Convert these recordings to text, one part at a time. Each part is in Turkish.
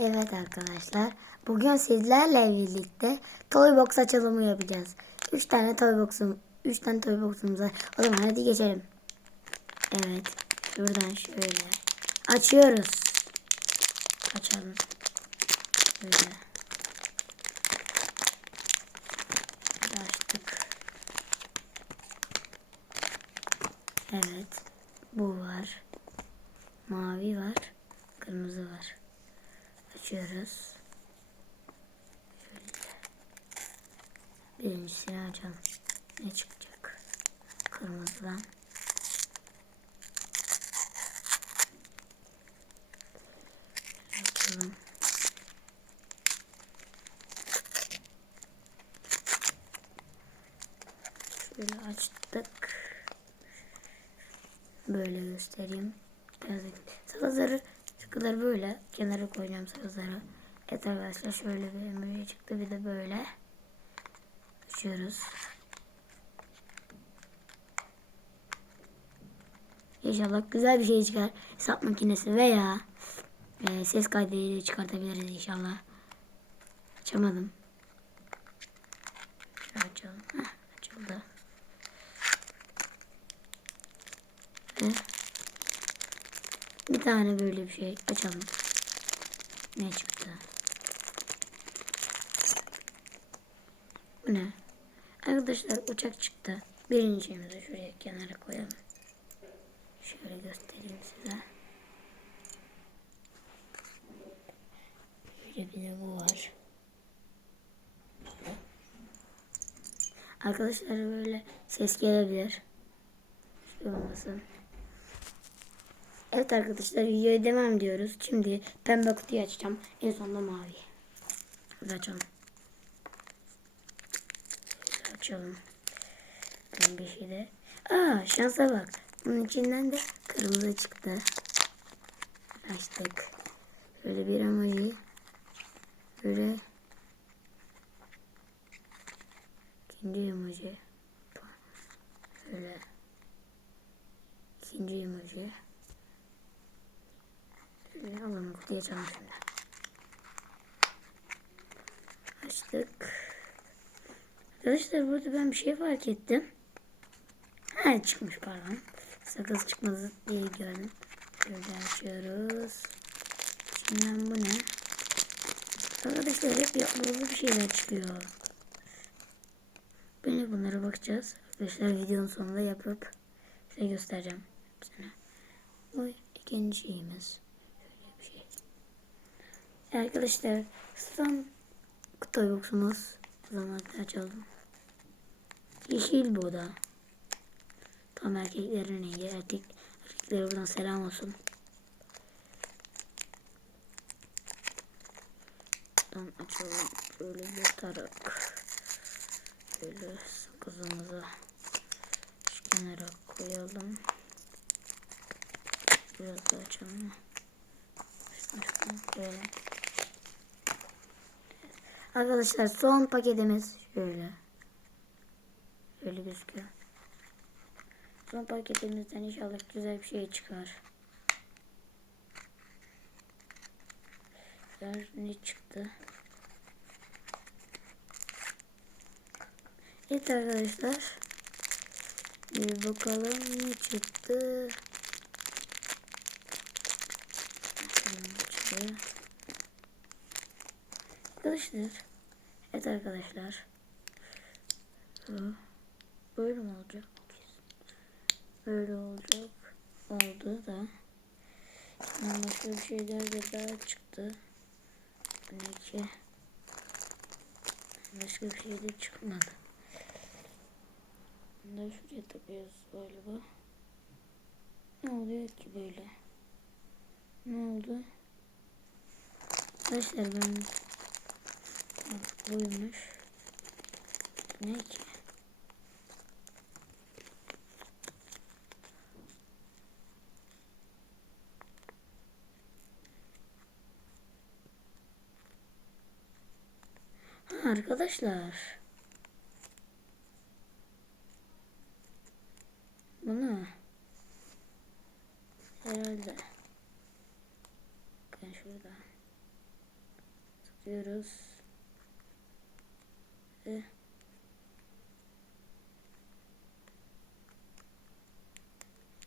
Evet arkadaşlar. Bugün sizlerle birlikte toy box açılımı yapacağız. 3 tane toy box'um 3 tane toy box'umuz var. O zaman hadi geçelim. Evet. Şuradan şöyle açıyoruz. Açalım. Böyle. Açtık. Evet. Bu var. Mavi var. Kırmızı var. Açıyoruz. Şöyle. Birincisini açalım. Ne çıkacak? Kırmızıdan. Açalım. Şöyle açtık. Böyle göstereyim. Biraz sakızları şu kadar böyle kenara koyacağım sakızları. Evet arkadaşlar şöyle bir emoji çıktı bir de böyle. Açıyoruz. İnşallah güzel bir şey çıkar. Hesap makinesi veya e, ses kaydıyla çıkartabiliriz inşallah. Açamadım. Şöyle açalım. Heh, açıldı. Ve bir tane böyle bir şey açalım. Ne çıktı? Bu ne? Arkadaşlar uçak çıktı. Birincimizi şuraya kenara koyalım. Şöyle göstereyim size. Şöyle bir de bu var. Arkadaşlar böyle ses gelebilir. Şey olmasın. Evet arkadaşlar videoya devam diyoruz. Şimdi pembe kutuyu açacağım. En sonunda mavi. Hadi açalım. Şöyle açalım. Pembe şey de. Aa şansa bak. Bunun içinden de kırmızı çıktı. Açtık. Şöyle bir emoji. Böyle ikinci emoji. Şöyle ikinci emoji. Şöyle alalım kutuya açalım şimdi. Açtık. Arkadaşlar burada ben bir şey fark ettim. Ha çıkmış pardon. Sakız çıkmadı diye gördüm. Şöyle açıyoruz. Şimdiden bu ne? Arkadaşlar hep yapmalı bir şeyler çıkıyor. Böyle bunlara bakacağız. Arkadaşlar videonun sonunda yapıp size göstereceğim. Hepsine. Bu ikinci şeyimiz. Arkadaşlar son kutu boxumuz. O zaman açalım. Yeşil bu da. Tam erkeklerin rengi. Erkek, erkeklere buradan selam olsun. Buradan açalım. Böyle yatarak. Böyle sakızımızı şu kenara koyalım. Biraz daha açalım. Şunu koyalım. Arkadaşlar son paketimiz şöyle. Şöyle gözüküyor. Son paketimizden inşallah güzel bir şey çıkar. Ne çıktı? Evet arkadaşlar. Bir bakalım ne çıktı. Ne çıktı. Arkadaşlar. Evet arkadaşlar. Böyle mi olacak? Böyle olacak. Oldu da. Şimdi başka bir şeyler de daha çıktı. Ne ki? Başka bir şey de çıkmadı. Bunları şuraya takıyoruz galiba. Ne oluyor ki böyle? Ne oldu? Arkadaşlar ben buymuş. Ne ki? Ha, arkadaşlar. Bunu herhalde ben şurada yapıyoruz. Ve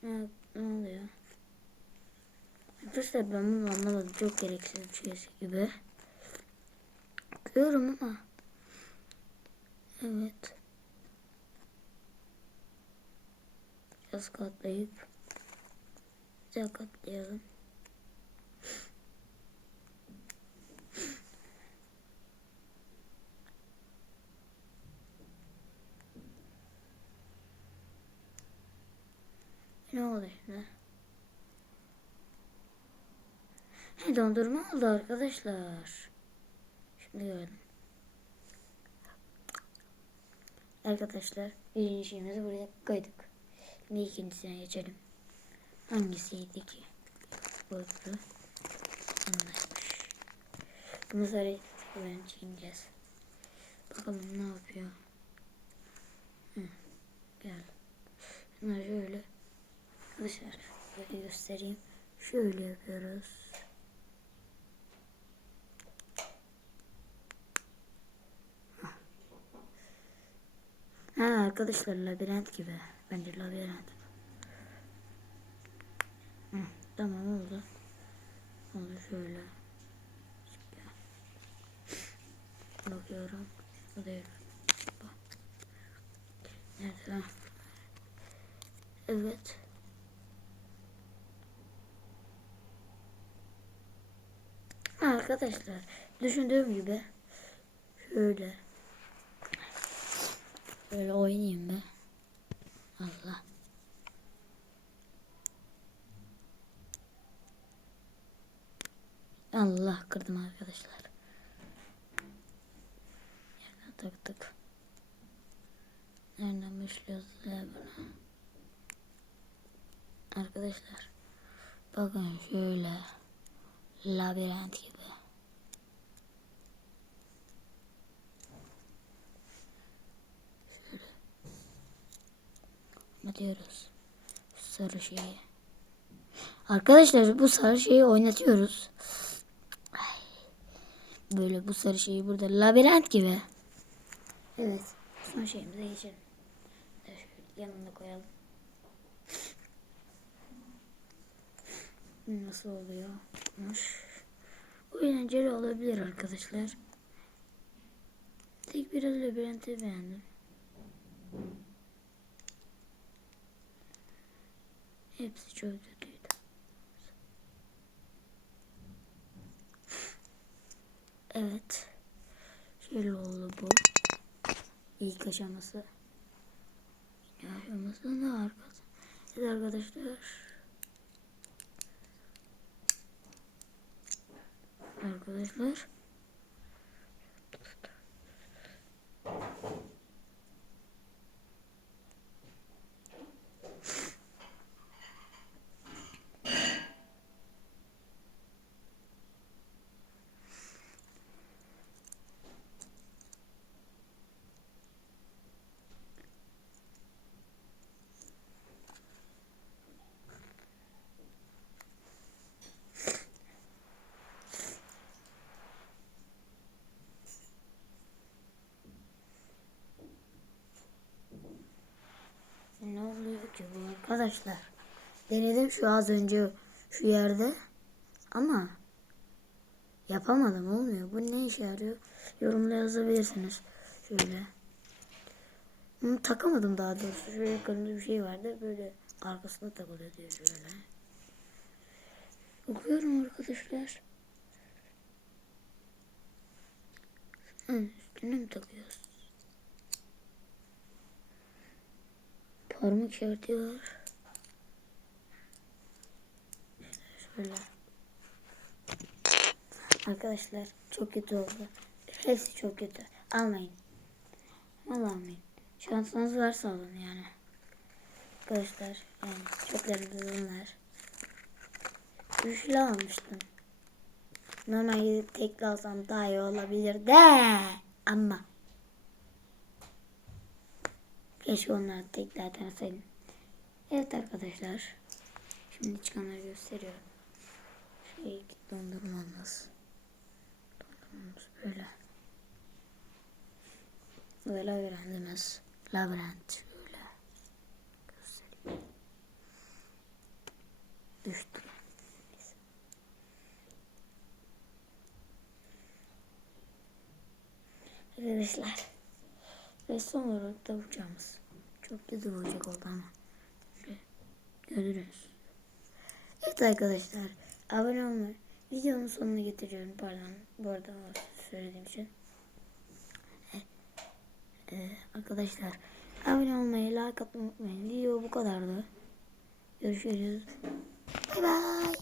ne, ne oluyor? Arkadaşlar ben bunu anlamadım. Çok gereksiz bir şey gibi. Okuyorum ama. Evet. Biraz katlayıp. Güzel katlayalım. Ne oldu şimdi? He, dondurma oldu arkadaşlar. Şimdi gördüm. Arkadaşlar birinci şeyimizi buraya koyduk. Şimdi ikincisine geçelim. Hangisiydi ki? Buydu. Anlaşmış. Bunu sarı çekeceğiz. Bakalım ne yapıyor. Hı, gel. Bunları şöyle Arkadaşlar göstereyim. Şöyle yapıyoruz. Ha arkadaşlar labirent gibi. Bence labirent. Hı, tamam oldu. Oldu şöyle. Bakıyorum. Bu değil. Nerede? Evet. Arkadaşlar düşündüğüm gibi şöyle böyle oynayayım be. Allah. Allah kırdım arkadaşlar. Yerden taktık. Nereden başlıyoruz ya bunu? Arkadaşlar bakın şöyle labirent gibi. Şöyle. Ne diyoruz? Sarı şeyi. Arkadaşlar bu sarı şeyi oynatıyoruz. Böyle bu sarı şeyi burada labirent gibi. Evet. Son şeyimize geçelim. Yanına koyalım. Nasıl oluyormuş? Eğlenceli olabilir arkadaşlar. Tek biraz labirenti beğendim. Hepsi çok kötüydü. Evet. Şöyle oldu bu. İlk aşaması. İkinci aşaması ne arkadaşlar? Evet arkadaşlar. arkadaşlar. Ne oluyor ki bu arkadaşlar? Denedim şu az önce şu yerde ama yapamadım olmuyor. Bu ne işe yarıyor? Yorumda yazabilirsiniz. Şöyle. Bunu takamadım daha doğrusu. Şöyle kırmızı bir şey vardı. Böyle arkasına takılıyor diyor şöyle. Okuyorum arkadaşlar. Hı, üstüne mi takıyoruz? Parmak işareti var. Şöyle. Arkadaşlar çok kötü oldu. Hepsi çok kötü. Almayın. Vallahi almayın. Şansınız varsa alın yani. Arkadaşlar yani lezzetli bunlar. Üçlü almıştım. Normalde tekli alsam daha iyi olabilir de ama Keşke onları teklerden sayın. Evet arkadaşlar. Şimdi çıkanları gösteriyorum. Şey dondurmamız. Dondurmamız ve labirentimiz. Labirent şöyle. göstereyim. Düştü. Arkadaşlar. Ve son olarak da uçağımız. Çok güzel olacak oldu ama. Görürüz. Evet arkadaşlar. Abone olmayı. Videonun sonuna getiriyorum. Pardon. Bu arada söylediğim için. Ee, arkadaşlar. Abone olmayı, like atmayı unutmayın. Video bu kadardı. Görüşürüz. Bay bay.